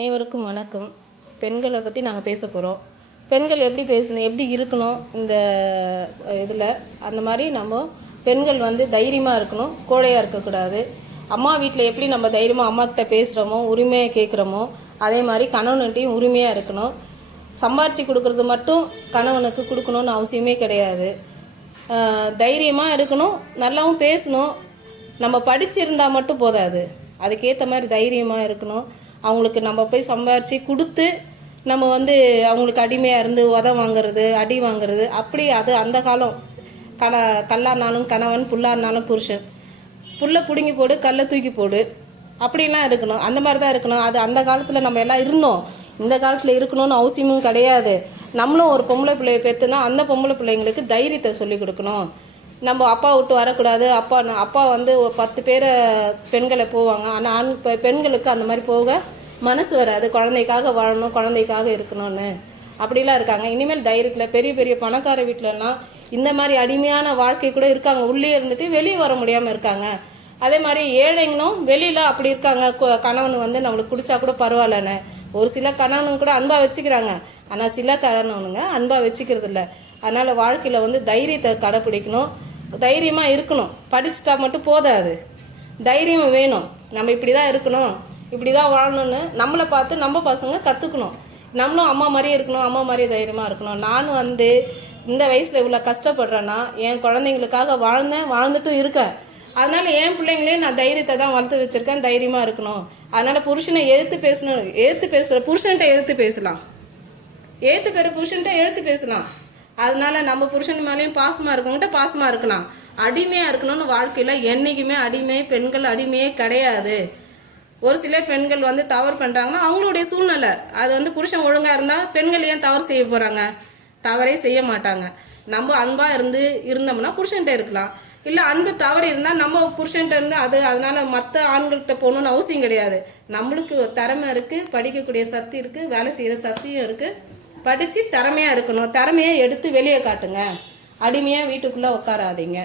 அனைவருக்கும் வணக்கம். பெண்களை பற்றி நாங்கள் பேச போகிறோம் பெண்கள் எப்படி பேசணும் எப்படி இருக்கணும் இந்த இதில் அந்த மாதிரி நம்ம பெண்கள் வந்து தைரியமாக இருக்கணும் கோழையாக இருக்கக்கூடாது. அம்மா வீட்டில் எப்படி நம்ம தைரியமாக அம்மா கிட்ட பேசுகிறோமோ உரிமையாக கேட்குறோமோ அதே மாதிரி கணவன்கிட்டையும் உரிமையாக இருக்கணும். சம்பாரித்து கொடுக்குறது மட்டும் கணவனுக்கு கொடுக்கணும்னு அவசியமே கிடையாது. தைரியமாக இருக்கணும் நல்லாவும் பேசணும். நம்ம படிச்சிருந்தா மட்டும் போதாது. அதுக்கேற்ற மாதிரி தைரியமாக இருக்கணும். அவங்களுக்கு நம்ம போய் சம்பாரித்து கொடுத்து நம்ம வந்து அவங்களுக்கு அடிமையாக இருந்து உத வாங்குறது அடி வாங்குறது அப்படி அது அந்த காலம். கல கல்லானாலும் கணவன் புல்லானாலும் புருஷன். புல்லை பிடுங்கி போடு கல்லை தூக்கி போடு. அப்படிலாம் இருக்கணும். அந்த மாதிரி தான் இருக்கணும். அது அந்த காலத்தில் நம்ம எல்லாம் இருந்தோம். இந்த காலத்தில் இருக்கணும்னு அவசியமும் கிடையாது. நம்மளும் ஒரு பொம்பளை பிள்ளையை பெற்றுனா அந்த பொம்பளை பிள்ளைங்களுக்கு தைரியத்தை சொல்லிக் கொடுக்கணும். நம்ம அப்பா விட்டு வரக்கூடாது. அப்பா அப்பா வந்து ஒரு பத்து பேரை பெண்களை போவாங்க. ஆனால் ஆண் பெண்களுக்கு அந்த மாதிரி போக மனசு வராது. குழந்தைக்காக வாழணும் குழந்தைக்காக இருக்கணும்னு. அப்படிலாம் இருக்காங்க. இனிமேல் தைரியத்தில் பெரிய பெரிய பணக்கார வீட்டிலலாம் இந்த மாதிரி அடிமையான வாழ்க்கை கூட இருக்காங்க. உள்ளே இருந்துட்டு வெளியே வர முடியாமல் இருக்காங்க. அதே மாதிரி ஏழைங்களும் வெளியில் அப்படி இருக்காங்க. கு- கணவன் வந்து நம்மளுக்கு குடிச்சா கூட பரவாயில்லன்னு. ஒரு சில கணவனுங்க கூட அன்பாக வச்சுக்கிறாங்க. ஆனால் சில கணவனுங்க அன்பாக வச்சுக்கிறது இல்லை அதனால் வாழ்க்கையில் வந்து தைரியத்தை கடைப்பிடிக்கணும் தைரியமாக இருக்கணும். படிச்சுட்டா மட்டும் போதாது. தைரியம் வேணும். நம்ம இப்படி தான் இருக்கணும். இப்படி தான் வாழணும்னு நம்மளை பார்த்து நம்ம பசங்க கற்றுக்கணும் நம்மளும் அம்மா மாதிரியே இருக்கணும் அம்மா மாதிரியே தைரியமாக இருக்கணும். நானும் வந்து இந்த வயசில் இவ்வளோ கஷ்டப்படுறேன்னா என் குழந்தைங்களுக்காக வாழ்ந்தேன் வாழ்ந்துட்டும் இருக்கேன். அதனால் என் பிள்ளைங்களே நான் தைரியத்தை தான் வளர்த்து வச்சுருக்கேன் தைரியமாக இருக்கணும். அதனால் புருஷனை எழுத்து பேசணும் எழுத்து பேசுகிற புருஷன்கிட்ட எழுத்து பேசலாம். எழுத்து பெற புருஷன்கிட்ட எழுத்து பேசலாம். அதனால நம்ம புருஷன் மேலேயும் பாசமாக இருக்கவங்ககிட்ட பாசமாக இருக்கலாம். அடிமையாக இருக்கணும்னு வாழ்க்கையில் என்றைக்குமே அடிமை பெண்கள் அடிமையே கிடையாது. ஒரு சில பெண்கள் வந்து தவறு பண்ணுறாங்கன்னா அவங்களுடைய சூழ்நிலை. அது வந்து புருஷன் ஒழுங்காக இருந்தால் பெண்கள் ஏன் தவறு செய்ய போகிறாங்க தவறே செய்ய மாட்டாங்க. நம்ம அன்பாக இருந்து இருந்தோம்னா புருஷன்கிட்ட இருக்கலாம். இல்லை அன்பு தவறு இருந்தால் நம்ம புருஷன்கிட்ட இருந்து அது அதனால மற்ற ஆண்கள்கிட்ட போகணுன்னு அவசியம் கிடையாது. நம்மளுக்கு திறமை இருக்குது படிக்கக்கூடிய சக்தி இருக்குது வேலை செய்கிற சக்தியும் இருக்குது படித்து திறமையாக இருக்கணும். திறமையை எடுத்து வெளியே காட்டுங்க. அடிமையாக வீட்டுக்குள்ளே உட்காராதீங்க.